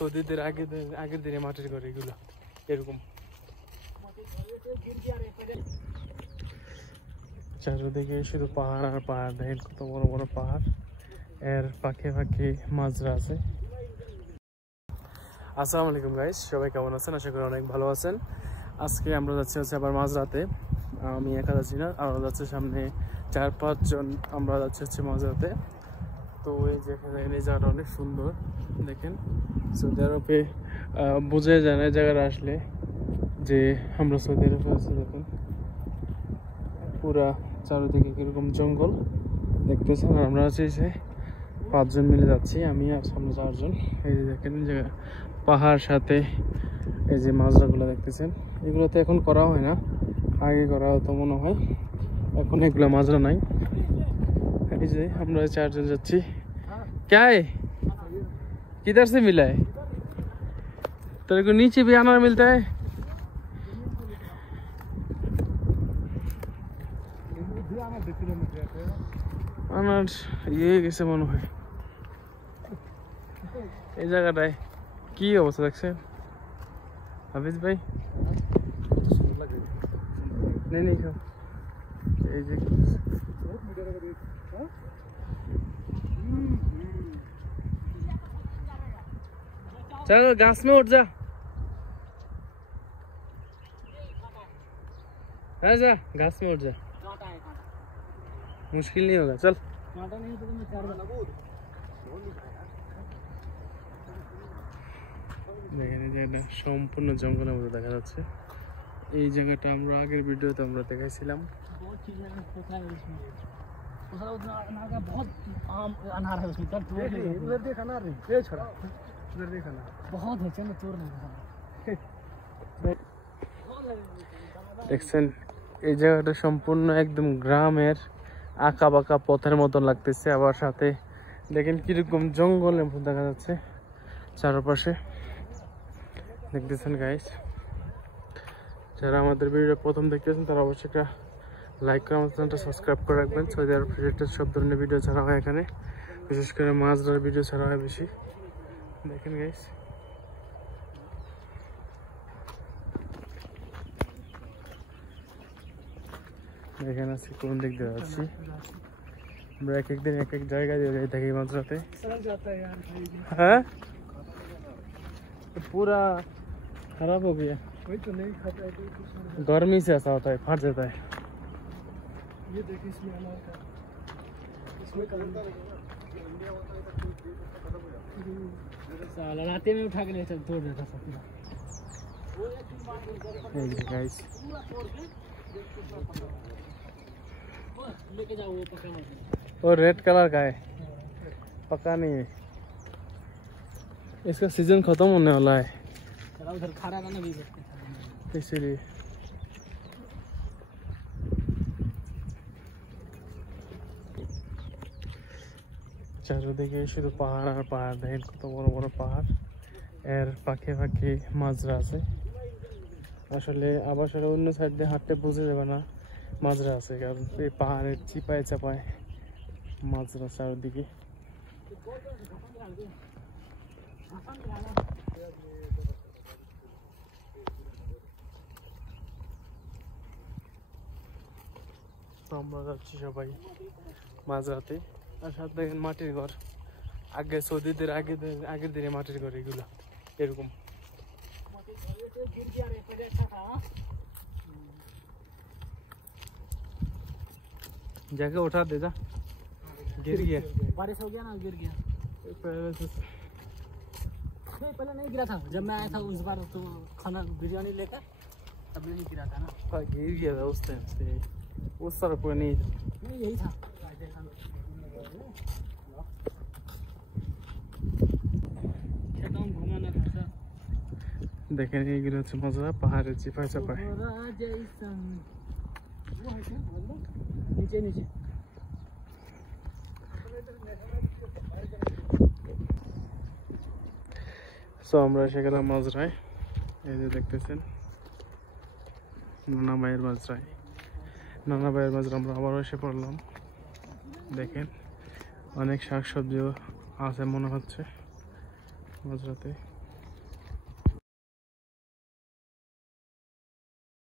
সৌদিদের আগের দিনে মাটির ঘর এগুলো এরকম চারিদিকে শুধু পাহাড় আর পাহাড়। দেখেন কত বড় বড় পাহাড়, এর ফাঁকে ফাঁকে মাজরা আছে। আসসালামু আলাইকুম গাইস, সবাই কেমন আছেন? আশা করি অনেক ভালো আছেন। আজকে আমরা যাচ্ছি আবার মাজরাতে। আমি একা যাচ্ছি না, আমরা যাচ্ছি সামনে 4-5 জন আমরা যাচ্ছি মাজরাতে। তো এই যে এই জায়গাটা অনেক সুন্দর, দেখেন সৌদি আরবে বোঝা যায় না জায়গাটা আসলে যে আমরা সৌদি আরবে আছি। দেখেন পুরা চারিদিকে কিরকম জঙ্গল দেখতেছেন। আর আমরা আছি 5 জন মিলে যাচ্ছি, আমি আর সামনে 4 জন। এই যে দেখেন যে পাহাড় সাথে এই যে মাজরাগুলো দেখতেছেন, এগুলোতে এখন করা হয় না, আগে করা হতো মনে হয়, এখন এগুলো মাজরা নাই। এই যে আমরা 4 জন যাচ্ছি। क्या है किधर से मिला है? तेरे को नीचे भी आना मिलता है? আমার ইয়ে গেছে মনে হয় এই জায়গাটায়। কি অবস্থা দেখছেন হাফিজ ভাই? নেই নেই সব এই যে चलो घास में उठ जा, जा घास में उठ जा, मुश्किल नहीं होगा। चल দেখেন এই জায়গাটা সম্পূর্ণ জঙ্গলের মধ্যে দেখা যাচ্ছে। এই জায়গাটা আমরা আগের ভিডিওতে আমরা দেখাইছিলাম। बहुत अनार है उसमें, उधर देखा ना रे, ये छोड़ा उधर देखा ना, बहुत है, चलो तोड़ नहीं। দেখছেন এই জায়গাটা সম্পূর্ণ একদম গ্রামের আঁকা বাঁকা পথের মতো লাগতেছে। আবার সাথে দেখেন কিরকম জঙ্গলের মতো দেখা যাচ্ছে চারপাশে, দেখতেছেন গাইস। যারা আমাদের ভিডিও প্রথম দেখতেছেন তারা অবশ্যই একটা লাইক করে আমার চ্যানেলটা সাবস্ক্রাইব করে রাখবেন। সৌদি আরব রিলেটেড সব ধরনের ভিডিও ছাড়া হয় এখানে, বিশেষ করে মাজরার ভিডিও ছাড়া হয় বেশি। দেখেন গাইস এখানে আছি, কোন দিক দিয়ে যাচ্ছি আমরা? এক একদিন এক এক জায়গায় দিয়ে যাই থাকি মাজরাতে। হ্যাঁ पूरा खराब हो गया, वही तो नहीं खाता है, गर्मी से ऐसा होता है, फट जाता है। ये देखिए इसमें अनार का, इसमें साला रात में उठा के ले चल तोड़ देता सब पूरा। गाइस लेके जाओ, वो पका मत, वो रेड कलर का है, पका नहीं है, इसका सीजन खत्म होने वाला है, उधर खारा का ना भी इसीलिए। চারিদিকে শুধু পাহাড় আর পাহাড়। দেখেন কত বড় বড় পাহাড়, এর ফাঁকে ফাঁকে মাজরা আছে। আসলে আবার সেটা অন্য সাইড দিয়ে হাঁটতে বুঝে যাবে না মাজরা আছে, কারণ এই পাহাড়ের চিপায় চাপায় মাজরা চারিদিকে। আমরা যাচ্ছি সবাই মাজরাতে। আর সাথে দেখেন মাটির ঘর, আগে সৌদিদের আগের দিনে মাটির ঘর এগুলো এরকম। जाके उठा दे जा, गिर गया, बारिश हो गया ना, गिर गया। पहले नहीं गिरा था, जब मैं आया था उस बार तो खाना बिरयानी लेकर, तब नहीं गिरा था ना। हाँ गिर गया था उस टाइम से, उस तरफ कोई नहीं यही था। দেখেন এইগুলো হচ্ছে মাজরা, পাহাড়ের চিপায় চাপায়। নিচে নিচে সো আমরা এসে গেলাম মাজরায়। এই যে দেখতেছেন নানা ভাইয়ের মাজরায়, নানা ভাইয়ের মাজরা আমরা আবারও এসে পড়লাম। দেখেন অনেক শাকসবজিও আছে মনে হচ্ছে মাজরাতে।